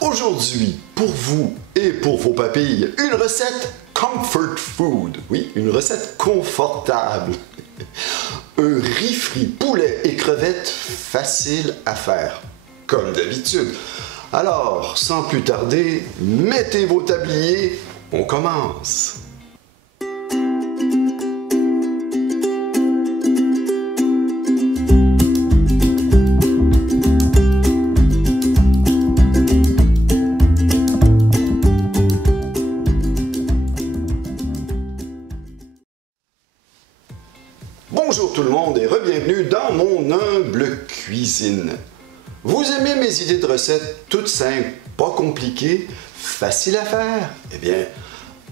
Aujourd'hui, pour vous et pour vos papilles, une recette comfort food. Oui, une recette confortable. Un riz frit poulet et crevettes facile à faire, comme d'habitude. Alors, sans plus tarder, mettez vos tabliers, on commence. Bonjour tout le monde et re-bienvenue dans mon humble cuisine. Vous aimez mes idées de recettes toutes simples, pas compliquées, faciles à faire? Eh bien,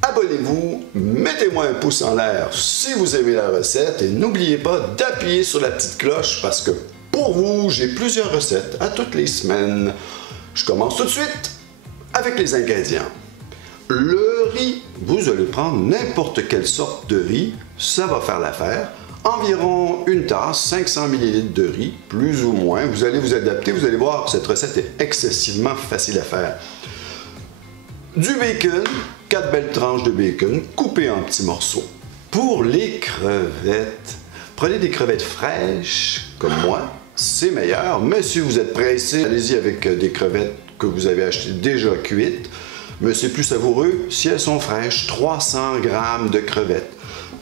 abonnez-vous, mettez-moi un pouce en l'air si vous aimez la recette et n'oubliez pas d'appuyer sur la petite cloche parce que pour vous, j'ai plusieurs recettes à toutes les semaines. Je commence tout de suite avec les ingrédients. Le riz, vous allez prendre n'importe quelle sorte de riz, ça va faire l'affaire. Environ une tasse, 500 ml de riz, plus ou moins. Vous allez vous adapter, vous allez voir, cette recette est excessivement facile à faire. Du bacon, 4 belles tranches de bacon coupées en petits morceaux. Pour les crevettes, prenez des crevettes fraîches, comme moi, c'est meilleur. Mais si vous êtes pressé, allez-y avec des crevettes que vous avez achetées déjà cuites. Mais c'est plus savoureux si elles sont fraîches, 300 g de crevettes.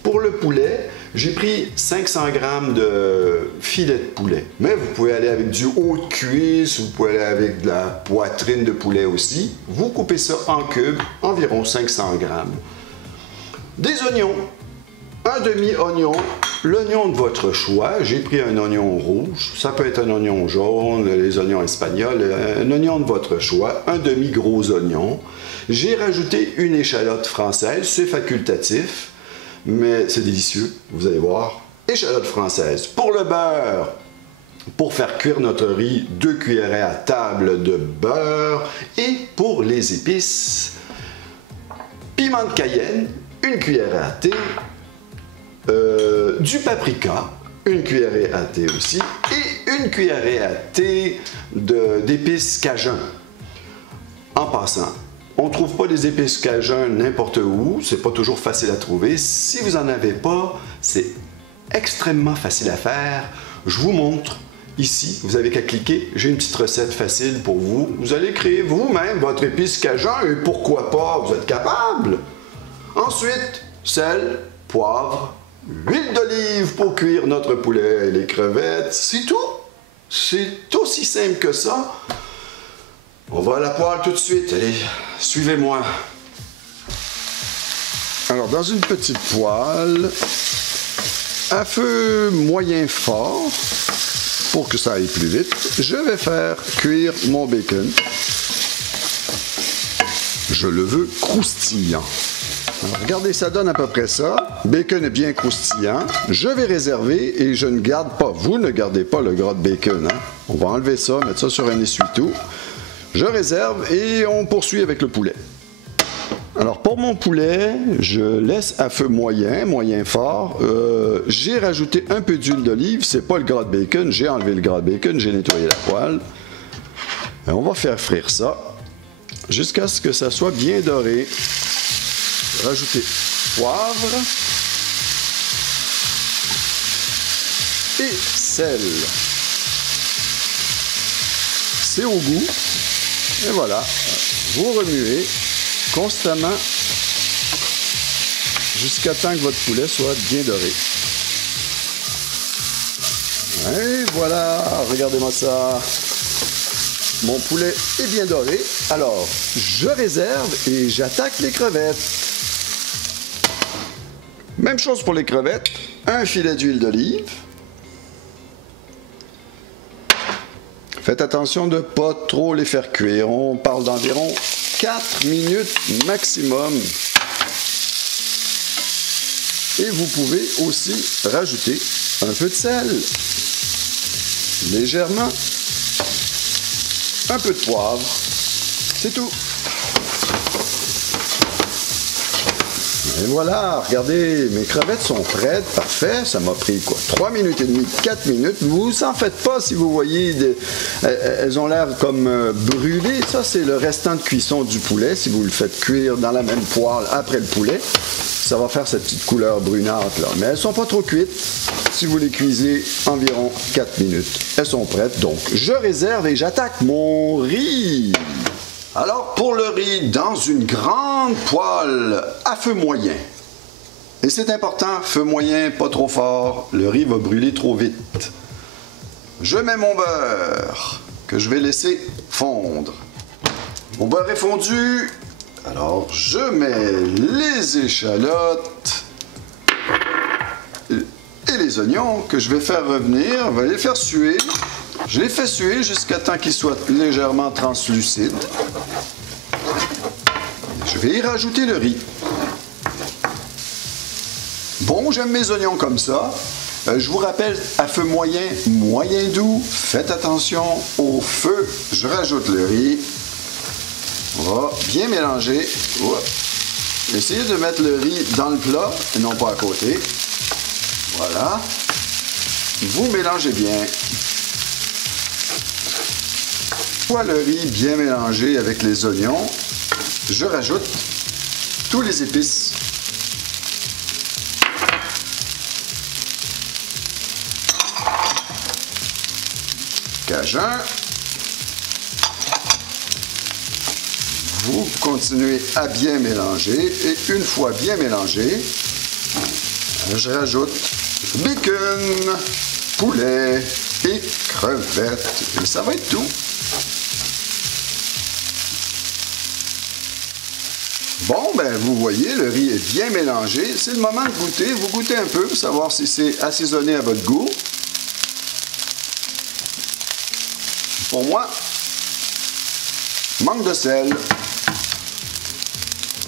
Pour le poulet, j'ai pris 500 g de filet de poulet. Mais vous pouvez aller avec du haut de cuisse, vous pouvez aller avec de la poitrine de poulet aussi. Vous coupez ça en cubes, environ 500 g. Des oignons, un demi-oignon, l'oignon de votre choix. J'ai pris un oignon rouge, ça peut être un oignon jaune, les oignons espagnols, un oignon de votre choix, un demi-gros oignon. J'ai rajouté une échalote française, c'est facultatif. Mais c'est délicieux, vous allez voir. Échalote française. Pour le beurre, pour faire cuire notre riz, 2 cuillerées à table de beurre. Et pour les épices, piment de Cayenne, 1 cuillère à thé, du paprika, 1 cuillère à thé aussi, et 1 cuillère à thé d'épices cajun. En passant, on ne trouve pas des épices cajun n'importe où, c'est pas toujours facile à trouver. Si vous n'en avez pas, c'est extrêmement facile à faire. Je vous montre ici, vous avez qu'à cliquer, j'ai une petite recette facile pour vous. Vous allez créer vous-même votre épice cajun et pourquoi pas, vous êtes capable. Ensuite, sel, poivre, huile d'olive pour cuire notre poulet et les crevettes, c'est tout. C'est aussi simple que ça. On va à la poêle tout de suite, allez, suivez-moi. Alors, dans une petite poêle, à feu moyen fort, pour que ça aille plus vite, je vais faire cuire mon bacon. Je le veux croustillant. Alors, regardez, ça donne à peu près ça. Bacon est bien croustillant. Je vais réserver et je ne garde pas, vous ne gardez pas le gras de bacon. Hein? On va enlever ça, mettre ça sur un essuie-tout. Je réserve et on poursuit avec le poulet. Alors pour mon poulet, je laisse à feu moyen, moyen fort. J'ai rajouté un peu d'huile d'olive, c'est pas le gras de bacon, j'ai enlevé le gras de bacon, j'ai nettoyé la poêle. Et on va faire frire ça jusqu'à ce que ça soit bien doré. Rajouter poivre et sel. C'est au goût. Et voilà, vous remuez constamment jusqu'à temps que votre poulet soit bien doré. Et voilà, regardez-moi ça. Mon poulet est bien doré. Alors, je réserve et j'attaque les crevettes. Même chose pour les crevettes. Un filet d'huile d'olive. Faites attention de ne pas trop les faire cuire. On parle d'environ 4 minutes maximum. Et vous pouvez aussi rajouter un peu de sel. Légèrement. Un peu de poivre. C'est tout. Et voilà, regardez, mes crevettes sont prêtes, parfait. Ça m'a pris quoi? 3 minutes et demie, 4 minutes. Vous en faites pas si vous voyez, elles ont l'air comme brûlées. Ça, c'est le restant de cuisson du poulet. Si vous le faites cuire dans la même poêle après le poulet, ça va faire cette petite couleur brunâtre là. Mais elles sont pas trop cuites. Si vous les cuisez environ 4 minutes, elles sont prêtes. Donc, je réserve et j'attaque mon riz. Alors, pour le riz, dans une grande poêle à feu moyen. Et c'est important, feu moyen, pas trop fort, le riz va brûler trop vite. Je mets mon beurre, que je vais laisser fondre. Mon beurre est fondu, alors je mets les échalotes et les oignons que je vais faire revenir, on va les faire suer. Je les fais suer jusqu'à temps qu'ils soient légèrement translucides. Je vais y rajouter le riz. Bon, j'aime mes oignons comme ça. Je vous rappelle, à feu moyen, moyen doux, faites attention au feu. Je rajoute le riz. On va bien mélanger. Essayez de mettre le riz dans le plat et non pas à côté. Voilà. Vous mélangez bien. Une fois le riz bien mélangé avec les oignons, je rajoute tous les épices. Cajun. Vous continuez à bien mélanger et une fois bien mélangé, je rajoute bacon, poulet et crevettes. Et ça va être tout. Bon, ben vous voyez, le riz est bien mélangé. C'est le moment de goûter. Vous goûtez un peu pour savoir si c'est assaisonné à votre goût. Pour moi, manque de sel.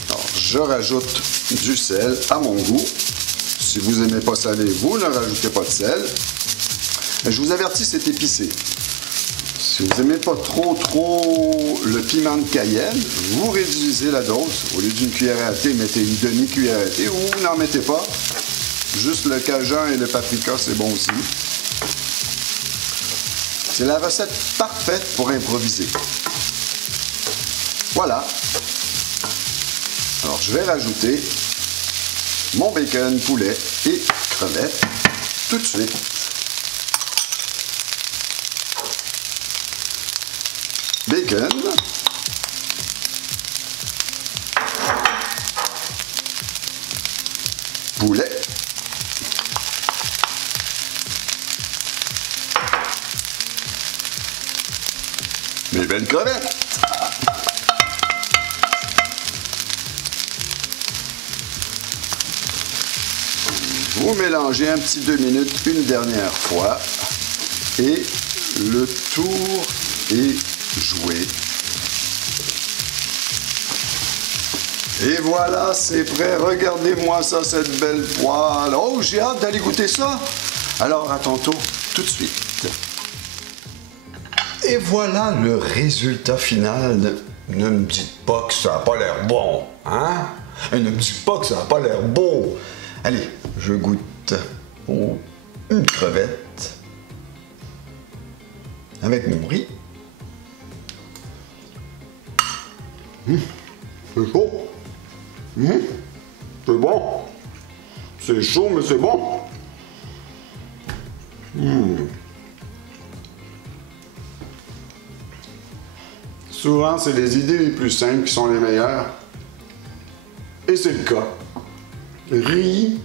Alors, je rajoute du sel à mon goût. Si vous n'aimez pas salé, vous ne rajoutez pas de sel. Je vous avertis, c'est épicé. Si vous n'aimez pas trop le piment de Cayenne, vous réduisez la dose. Au lieu d'une cuillère à thé, mettez une demi-cuillère à thé ou n'en mettez pas. Juste le cajun et le paprika, c'est bon aussi. C'est la recette parfaite pour improviser. Voilà. Alors, je vais rajouter mon bacon, poulet et crevettes tout de suite. Bacon. Poulet. Mes belles crevettes. Vous mélangez un petit 2 minutes une dernière fois et le tour est joué. Et voilà, c'est prêt. Regardez-moi ça, cette belle poêle. Oh, j'ai hâte d'aller goûter ça. Alors, à tantôt, tout de suite. Et voilà le résultat final. Ne me dites pas que ça n'a pas l'air bon, hein? Et ne me dites pas que ça n'a pas l'air beau. Allez, je goûte une crevette avec mon riz. C'est chaud. C'est bon. C'est chaud, mais c'est bon. Souvent, c'est les idées les plus simples qui sont les meilleures. Et c'est le cas. Riz,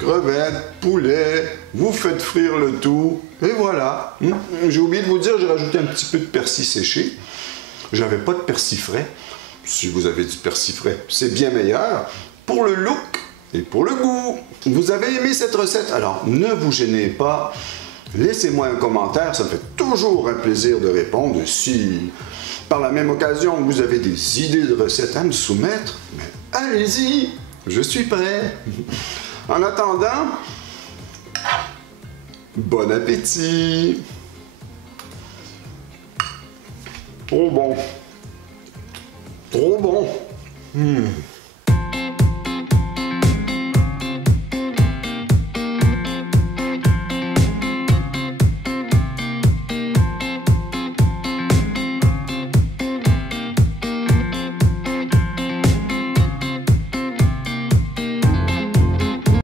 crevettes, poulet, vous faites frire le tout, et voilà. J'ai oublié de vous dire, j'ai rajouté un petit peu de persil séché. J'avais pas de persil frais. Si vous avez du persil frais, c'est bien meilleur pour le look et pour le goût. Vous avez aimé cette recette? Alors, ne vous gênez pas. Laissez-moi un commentaire, ça me fait toujours un plaisir de répondre. Si, par la même occasion, vous avez des idées de recettes à me soumettre, mais allez-y, je suis prêt. En attendant, bon appétit. Trop bon. Trop bon.